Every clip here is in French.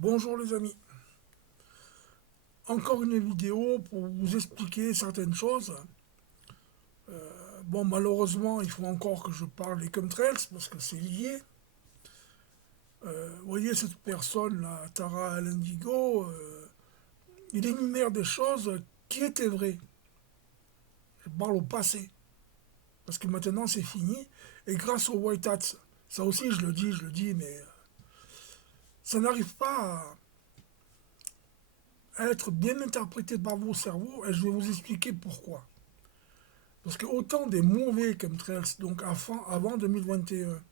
Bonjour les amis, encore une vidéo pour vous expliquer certaines choses. Bon, malheureusement, il faut encore que je parle des chemtrails parce que c'est lié. Vous voyez cette personne là, Tara Al-Indigo, il énumère des choses qui étaient vraies. Je parle au passé parce que maintenant c'est fini. Et grâce aux White Hats, ça aussi je le dis, mais ça n'arrive pas à être bien interprété par vos cerveaux et je vais vous expliquer pourquoi. Parce que autant des mauvais chemtrails, donc avant 2021,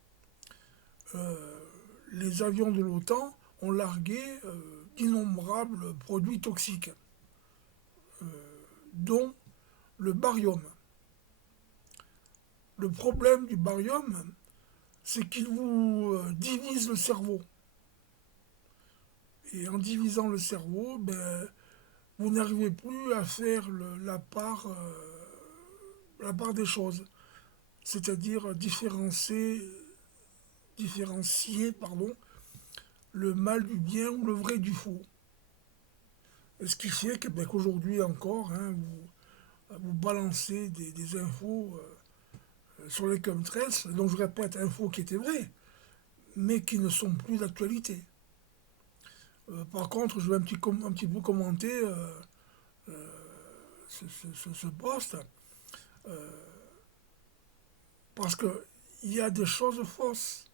les avions de l'OTAN ont largué d'innombrables produits toxiques, dont le barium. Le problème du barium, c'est qu'il vous divise le cerveau. Et en divisant le cerveau, vous n'arrivez plus à faire la part des choses. C'est-à-dire différencier le mal du bien ou le vrai du faux. Et ce qui fait qu'aujourd'hui encore, hein, vous balancez des infos sur les chemtrails, dont je répète, infos qui étaient vraies, mais qui ne sont plus d'actualité. Par contre, je vais un petit peu commenter ce poste, parce qu'il y a des choses fausses.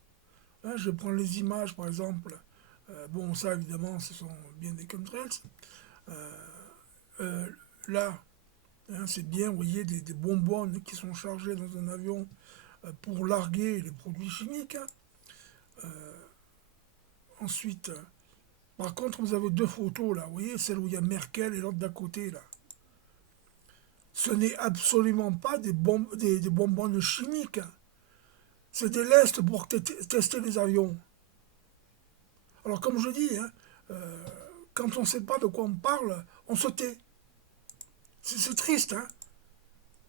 Hein, je prends les images, par exemple. Bon, ça, évidemment, ce sont bien des chemtrails. Euh, Là, hein, c'est bien, vous voyez, des bonbons qui sont chargés dans un avion pour larguer les produits chimiques. Hein. Ensuite, par contre, vous avez deux photos là, vous voyez, celle où il y a Merkel et l'autre d'à côté là. Ce n'est absolument pas des bonbonnes chimiques. Hein. C'est des lestes pour tester les avions. Alors, comme je dis, hein, quand on ne sait pas de quoi on parle, on se tait. C'est triste, hein.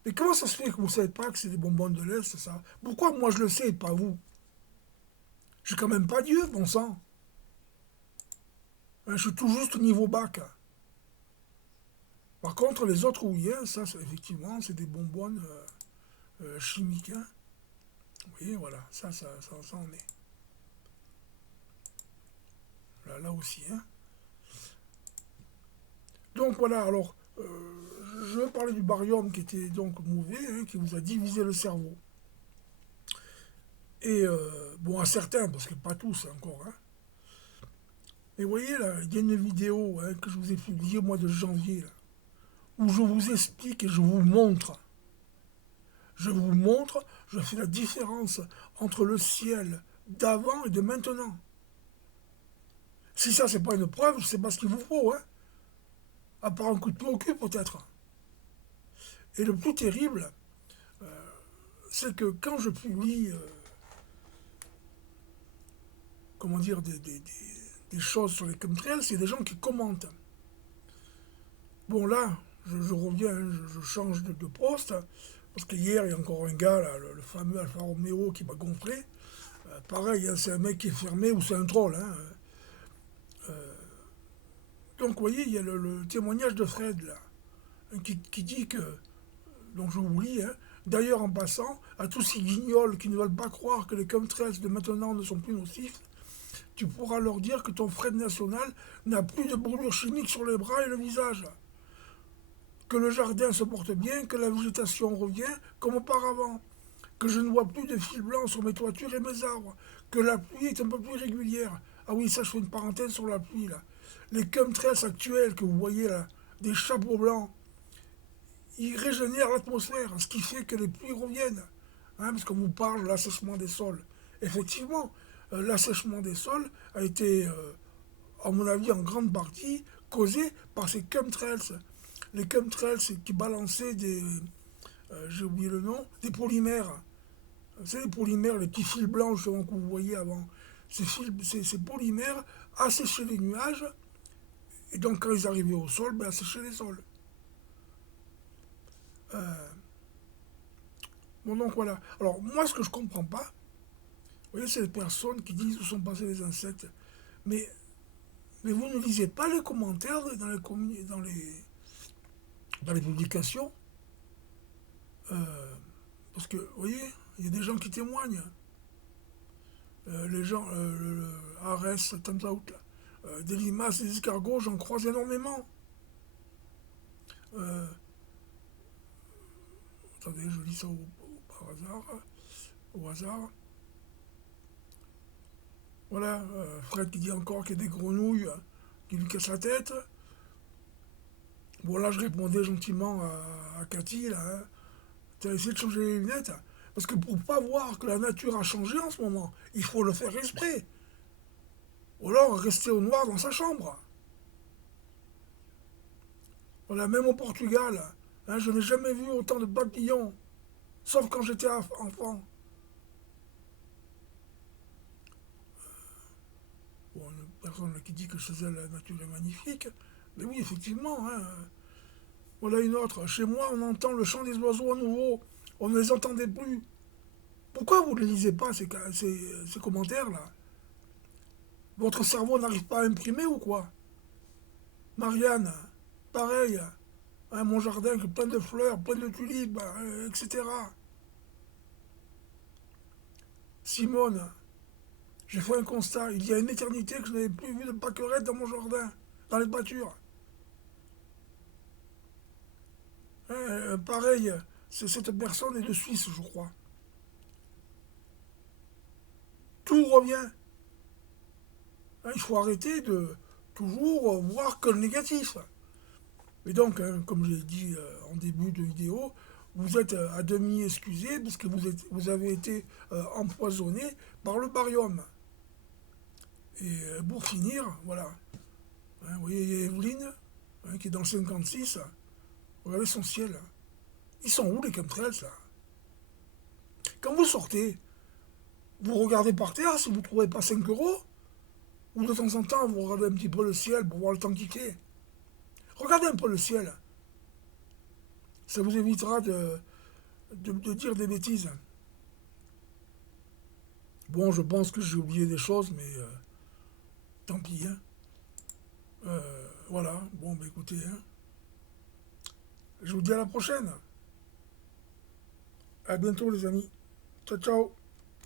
Mais comment ça se fait que vous ne savez pas que c'est des bonbonnes de l'Est, ça? Pourquoi moi je le sais et pas vous? Je suis quand même pas Dieu, bon sang. Hein, je suis tout juste au niveau bac. Par contre, les autres oui, hein, ça, effectivement, c'est des bonbonnes chimiques. Hein. Vous voyez, voilà, ça en est. Là aussi. Hein. Donc voilà, alors, je veux parler du barium qui était donc mauvais, hein, qui vous a divisé le cerveau. Et bon, à certains, parce que pas tous encore. Hein. Et vous voyez, là, il y a une vidéo hein, que je vous ai publiée au mois de janvier, là, où je vous explique et je vous montre. Je vous montre, je fais la différence entre le ciel d'avant et de maintenant. Si ça, c'est pas une preuve, je sais pas ce qu'il vous faut, hein. À part un coup de pied au cul, peut-être. Et le plus terrible, c'est que quand je publie, comment dire, des choses sur les chemtrails, c'est des gens qui commentent. Bon, là, je reviens, hein, je change de poste, parce qu'hier, il y a encore un gars, là, le fameux Alfa Romeo, qui m'a gonflé. Pareil, hein, c'est un mec qui est fermé ou c'est un troll. Hein. Donc, vous voyez, il y a le témoignage de Fred, là, hein, qui dit que, donc je vous lis, hein, d'ailleurs, en passant, à tous ces guignols qui ne veulent pas croire que les chemtrails de maintenant ne sont plus nocifs, tu pourras leur dire que ton Fred national n'a plus de brûlure chimique sur les bras et le visage. Que le jardin se porte bien, que la végétation revient comme auparavant, que je ne vois plus de fils blancs sur mes toitures et mes arbres, que la pluie est un peu plus régulière. Ah oui, ça je fais une parenthèse sur la pluie là. Les chemtrails actuels que vous voyez là, des chapeaux blancs, ils régénèrent l'atmosphère, ce qui fait que les pluies reviennent. Hein, parce qu'on vous parle de l'assèchement des sols. Effectivement, l'assèchement des sols a été, à mon avis, en grande partie causé par ces chemtrails. Les chemtrails qui balançaient j'ai oublié le nom, des polymères. C'est les polymères, les petits fils blancs justement que vous voyez avant. Ces polymères asséchaient les nuages, et donc quand ils arrivaient au sol, asséchaient les sols. Bon donc voilà. Alors moi ce que je comprends pas, vous voyez, c'est les personnes qui disent où sont passés les insectes. Mais, Mais vous ne lisez pas les commentaires dans les publications. Parce que, vous voyez, il y a des gens qui témoignent. Les gens, Arès, Times Out, là. Des limaces, des escargots, j'en croise énormément. Euh, Attendez, je lis ça par hasard, au hasard. Voilà, Fred qui dit encore qu'il y a des grenouilles qui lui cassent la tête. Bon, là, je répondais gentiment à Cathy, là. Hein. Tu as essayé de changer les lunettes. Parce que pour pas voir que la nature a changé en ce moment, il faut le faire exprès. Ou alors rester au noir dans sa chambre. Voilà, même au Portugal, hein, je n'ai jamais vu autant de papillons, sauf quand j'étais enfant. Bon, une personne qui dit que chez elle, la nature est magnifique. Mais oui, effectivement. Hein. Voilà une autre. Chez moi, on entend le chant des oiseaux à nouveau. On ne les entendait plus. Pourquoi vous ne lisez pas ces commentaires-là? Votre cerveau n'arrive pas à imprimer ou quoi? Marianne, pareil. Hein, mon jardin plein de fleurs, plein de tulipes, etc. Simone, j'ai fait un constat. Il y a une éternité que je n'avais plus vu de pâquerettes dans mon jardin, dans les pâtures. Hein, pareil, cette personne est de Suisse, je crois. Tout revient. Hein, il faut arrêter de toujours voir que le négatif. Et donc, hein, comme j'ai dit en début de vidéo, vous êtes à demi excusé parce que vous avez été empoisonné par le barium. Et pour finir, voilà. Hein, vous voyez, il y a Evelyne, hein, qui est dans le 56. Regardez son ciel. Ils sont où les chemtrails, là? Quand vous sortez, vous regardez par terre si vous ne trouvez pas 5 euros. Ou de temps en temps, vous regardez un petit peu le ciel pour voir le temps qu'il fait. Regardez un peu le ciel. Ça vous évitera de dire des bêtises. Bon, je pense que j'ai oublié des choses, mais tant pis. Hein. Voilà, bon, bah écoutez, hein. Je vous dis à la prochaine. À bientôt, les amis. Ciao, ciao.